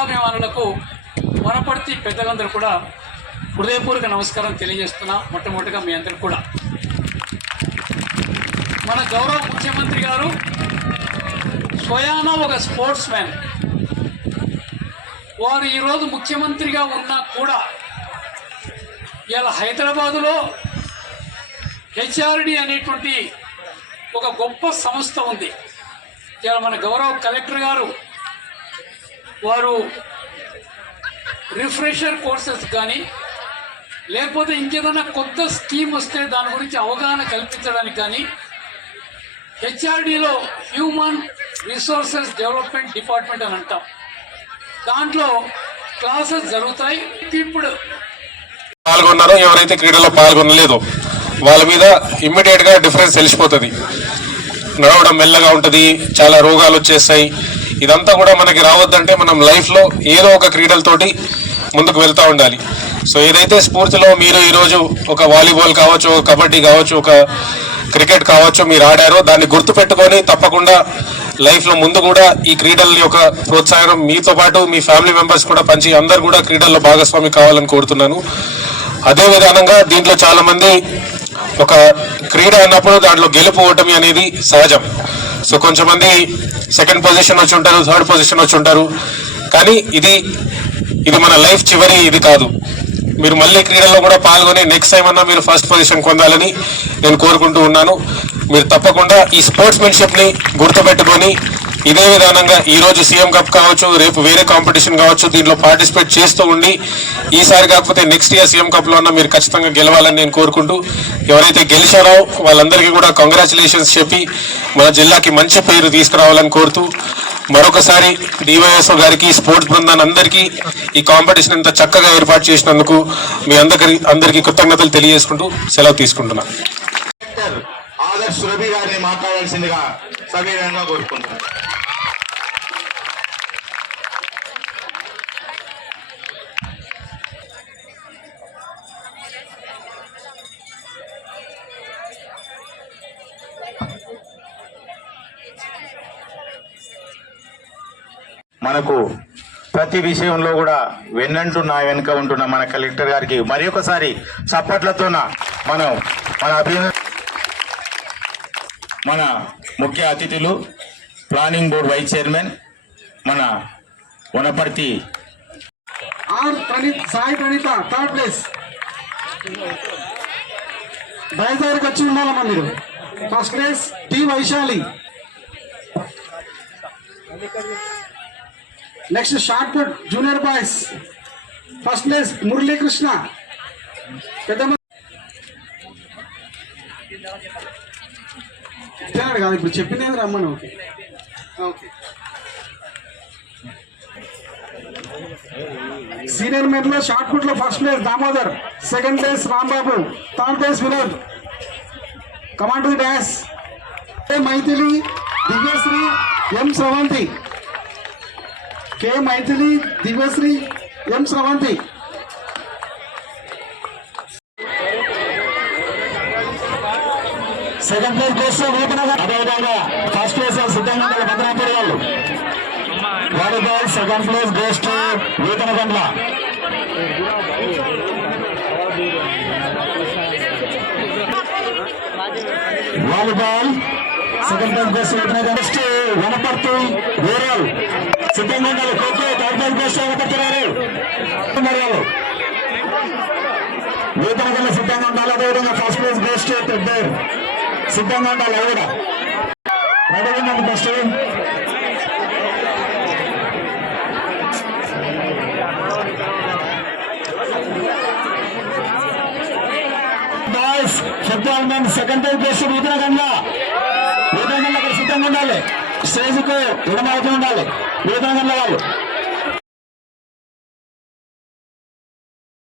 క్రీడాభిమానులకు వనపర్తి పెద్దలందరూ కూడా హృదయపూర్వక నమస్కారం తెలియజేస్తున్నా. మొట్టమొదటిగా మీ అందరికి కూడా మన గౌరవ ముఖ్యమంత్రి గారు స్వయాన ఒక స్పోర్ట్స్ మ్యాన్. వారు ఈరోజు ముఖ్యమంత్రిగా ఉన్నా కూడా ఇలా హైదరాబాదులో హెచ్ఆర్డి అనేటువంటి ఒక గొప్ప సంస్థ ఉంది. ఇలా మన గౌరవ కలెక్టర్ గారు వారు రిఫ్రెషర్ కోర్సెస్ కానీ లేకపోతే ఇంకేదైనా కొత్త స్కీమ్ వస్తే దాని గురించి అవగాహన కల్పించడానికి కానీ హెచ్ఆర్డిలో హ్యూమన్ రిసోర్సెస్ డెవలప్మెంట్ డిపార్ట్మెంట్ అని అంటాం. దాంట్లో క్లాసెస్ జరుగుతాయి. ఇప్పుడు పాల్గొన్నారో ఎవరైతే క్రీడలో పాల్గొనలేదో వాళ్ళ మీద ఇమ్మీడియట్ గా డిఫరెన్స్ తెలిసిపోతుంది. నడవడం మెల్లగా ఉంటుంది, చాలా రోగాలు వచ్చేస్తాయి. ఇదంతా కూడా మనకి రావద్దంటే మనం లైఫ్లో ఏదో ఒక క్రీడలతోటి ముందుకు వెళ్తూ ఉండాలి. సో ఏదైతే స్ఫూర్తిలో మీరు ఈరోజు ఒక వాలీబాల్ కావచ్చు, ఒక కబడ్డీ కావచ్చు, ఒక క్రికెట్ కావచ్చు మీరు ఆడారో దాన్ని గుర్తుపెట్టుకొని తప్పకుండా లైఫ్లో ముందు కూడా ఈ క్రీడల యొక్క ప్రోత్సాహం మీతో పాటు మీ ఫ్యామిలీ మెంబర్స్ కూడా పంచి అందరు కూడా క్రీడల్లో భాగస్వామి కావాలని కోరుతున్నాను. అదే విధానంగా దీంట్లో చాలా మంది ఒక క్రీడ అన్నప్పుడు దాంట్లో గెలుపు ఓటమి అనేది సహజం. సో కొంచెమంది సెకండ్ పొజిషన్ వచ్చి ఉంటారు, థర్డ్ పొజిషన్ వచ్చి ఉంటారు. కానీ ఇది మన లైఫ్ చివరి ఇది కాదు. మీరు మళ్ళీ క్రీడల్లో కూడా పాల్గొని నెక్స్ట్ టైం అన్నా మీరు ఫస్ట్ పొజిషన్ పొందాలని నేను కోరుకుంటూ ఉన్నాను. మీరు తప్పకుండా ఈ స్పోర్ట్స్మెన్షిప్ని గుర్తుపెట్టుకొని ఇదే విధానంగా ఈరోజు సీఎం కప్ కావచ్చు, రేపు వేరే కాంపిటీషన్ కావచ్చు, దీంట్లో పార్టిసిపేట్ చేస్తూ ఉండి ఈసారి కాకపోతే నెక్స్ట్ ఇయర్ సీఎం కప్లో అన్న మీరు ఖచ్చితంగా గెలవాలని నేను కోరుకుంటూ, ఎవరైతే గెలిచారో వాళ్ళందరికీ కూడా కంగ్రాచులేషన్స్ చెప్పి మన జిల్లాకి మంచి పేరు తీసుకురావాలని కోరుతూ మరొకసారి డివైఎస్ఓ గారికి, స్పోర్ట్స్ బృందాన్ని అందరికీ ఈ కాంపిటీషన్ ఇంత చక్కగా ఏర్పాటు చేసినందుకు మీ అందరికీ కృతజ్ఞతలు తెలియజేసుకుంటూ సెలవు తీసుకుంటున్నాను. ఆదర్శ్ సురభి గారిని మాట్లాడాల్సిందిగా సవినయంగా కోరుకుంటున్నాను. మనకు ప్రతి విషయంలో కూడా వెన్నంటూ నా వెనుక ఉంటున్న మన కలెక్టర్ గారికి మరి ఒకసారి చప్పట్లతోన మన ముఖ్య అతిథులు ప్లానింగ్ బోర్డు వైస్ చైర్మన్ మన వనపర్తి సాయి ప్రణీత థర్డ్ ప్లేస్. బయలుదేరికి వచ్చి ఉండాలమ్మా మీరు. First place T Vaishali. Next shot put junior boys first place Muralikrishna. పెద్ద కాదు ఇప్పుడు చెప్పింది రమ్మను. సీనియర్ మెన్ లో షార్ట్ పుట్ లో first place Damodar, second place Rambabu, third place Vinod. Command to the dash. Maithili, Divyasri, M Sravanthi. K Maithili, Divyasri, M Sravanthi. Second place కోసం అదేవిధంగా ఫస్ట్ ప్లేస్ సిద్ధంగా భద్రాపూడి వాళ్ళు. Volleyball second place goes to Vethanagandla. Volleyball second place goes to next Wanaparthy rural సిద్ధంగా kho kho third place goes to Wanaparthy rural. Vethanagandla సిద్ధంగా ఉండాలి. అదేవిధంగా first place goes to Peddar సిద్ధంగా ఉండాలి. అవి కూడా రెడీ ఉండండి. First boys football second time place Vethanagandla అక్కడ సిద్ధంగా ఉండాలి. స్టేజ్ కు ఎడమవుతూ ఉండాలి వేతనగండ్ల వాళ్ళు.